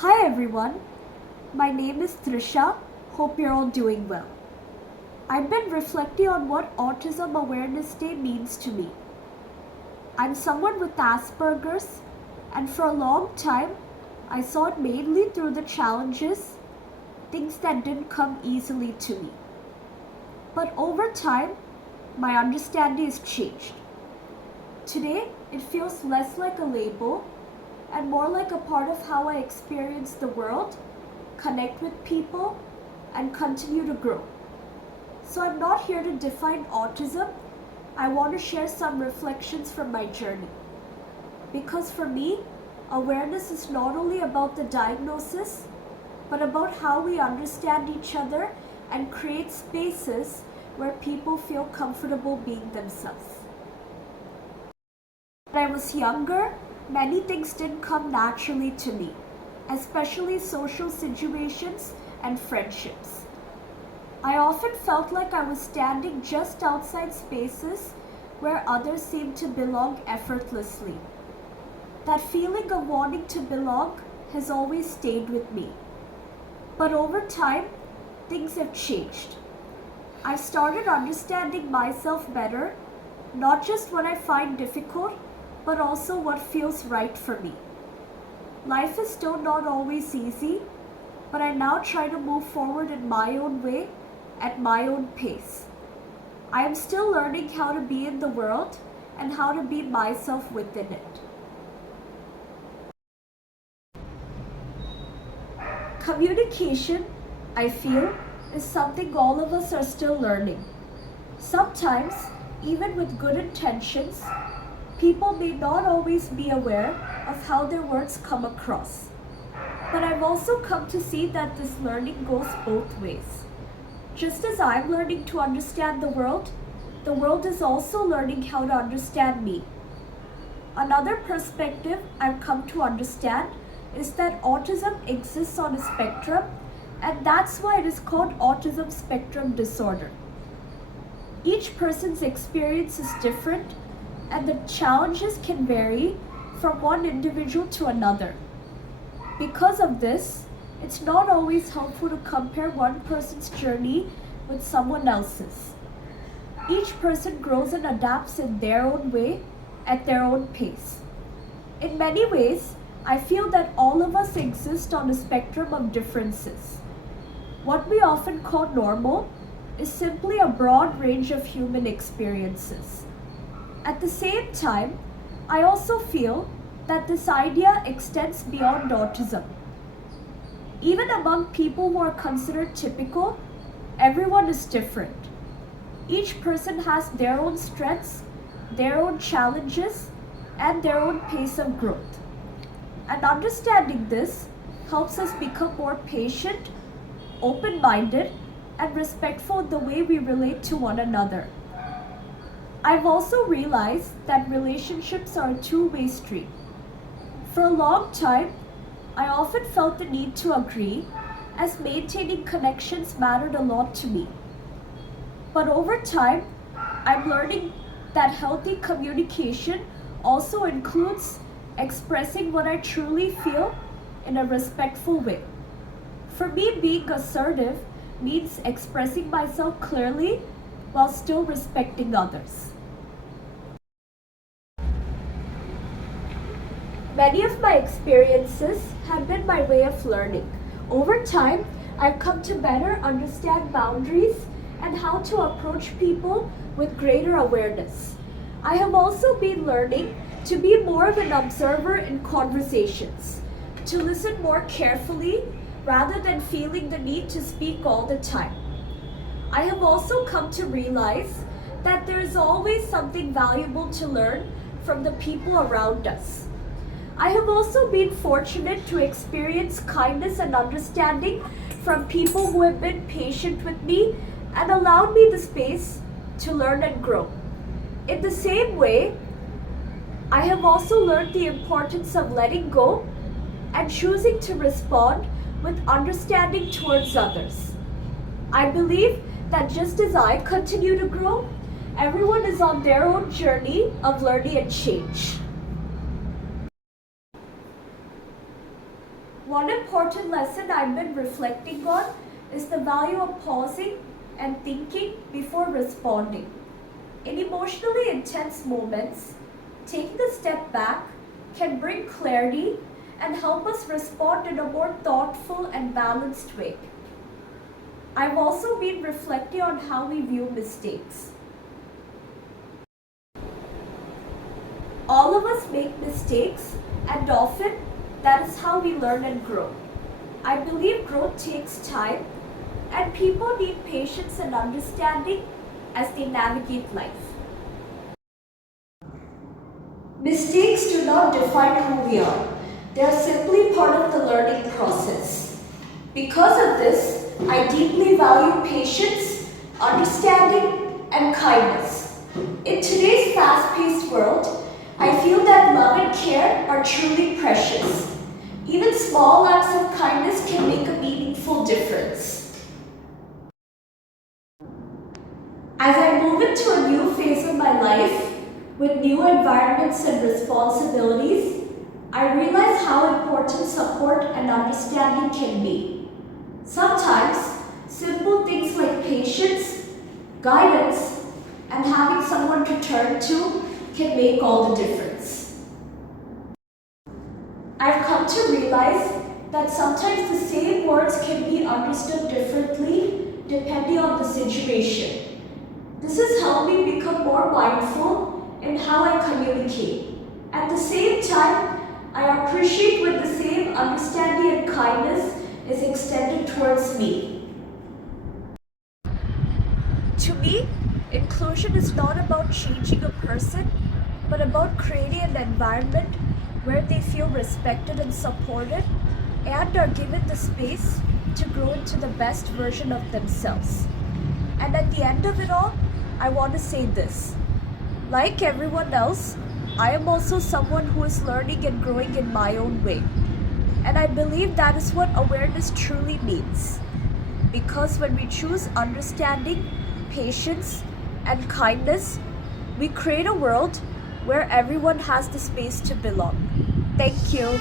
Hi everyone, my name is Trisha. Hope you're all doing well. I've been reflecting on what Autism Awareness Day means to me. I'm someone with Asperger's, and for a long time, I saw it mainly through the challenges, things that didn't come easily to me. But over time, my understanding has changed. Today, it feels less like a label and more like a part of how I experience the world, connect with people, and continue to grow. So I'm not here to define autism. I want to share some reflections from my journey. Because for me, awareness is not only about the diagnosis, but about how we understand each other and create spaces where people feel comfortable being themselves. When I was younger, many things didn't come naturally to me, especially social situations and friendships. I often felt like I was standing just outside spaces where others seemed to belong effortlessly. That feeling of wanting to belong has always stayed with me. But over time, things have changed. I started understanding myself better, not just what I find difficult, but also what feels right for me. Life is still not always easy, but I now try to move forward in my own way, at my own pace. I am still learning how to be in the world and how to be myself within it. Communication, I feel, is something all of us are still learning. Sometimes, even with good intentions, people may not always be aware of how their words come across. But I've also come to see that this learning goes both ways. Just as I'm learning to understand the world is also learning how to understand me. Another perspective I've come to understand is that autism exists on a spectrum, and that's why it is called autism spectrum disorder. Each person's experience is different, and the challenges can vary from one individual to another. Because of this, it's not always helpful to compare one person's journey with someone else's. Each person grows and adapts in their own way, at their own pace. In many ways, I feel that all of us exist on a spectrum of differences. What we often call normal is simply a broad range of human experiences. At the same time, I also feel that this idea extends beyond autism. Even among people who are considered typical, everyone is different. Each person has their own strengths, their own challenges, and their own pace of growth. And understanding this helps us become more patient, open-minded, and respectful in the way we relate to one another. I've also realized that relationships are a two-way street. For a long time, I often felt the need to agree, as maintaining connections mattered a lot to me. But over time, I'm learning that healthy communication also includes expressing what I truly feel in a respectful way. For me, being assertive means expressing myself clearly while still respecting others. Many of my experiences have been my way of learning. Over time, I've come to better understand boundaries and how to approach people with greater awareness. I have also been learning to be more of an observer in conversations, to listen more carefully rather than feeling the need to speak all the time. I have also come to realize that there is always something valuable to learn from the people around us. I have also been fortunate to experience kindness and understanding from people who have been patient with me and allowed me the space to learn and grow. In the same way, I have also learned the importance of letting go and choosing to respond with understanding towards others. I believe that just as I continue to grow, everyone is on their own journey of learning and change. One important lesson I've been reflecting on is the value of pausing and thinking before responding. In emotionally intense moments, taking a step back can bring clarity and help us respond in a more thoughtful and balanced way. I've also been reflecting on how we view mistakes. All of us make mistakes, and often that is how we learn and grow. I believe growth takes time, and people need patience and understanding as they navigate life. Mistakes do not define who we are. They are simply part of the learning process. Because of this, I deeply value patience, understanding, and kindness. In today's fast-paced world, I feel that love and care are truly precious. Even small acts of kindness can make a meaningful difference. As I move into a new phase of my life, with new environments and responsibilities, I realize how important support and understanding can be. Sometimes, simple things like patience, guidance, and having someone to turn to can make all the difference. I've come to realize that sometimes the same words can be understood differently depending on the situation. This has helped me become more mindful in how I communicate. At the same time, I appreciate when the same understanding and kindness is extended towards me. To me, inclusion is not about changing a person, but about creating an environment where they feel respected and supported and are given the space to grow into the best version of themselves. And at the end of it all, I want to say this. Like everyone else, I am also someone who is learning and growing in my own way. And I believe that is what awareness truly means. Because when we choose understanding, patience, and kindness, we create a world where everyone has the space to belong. Thank you.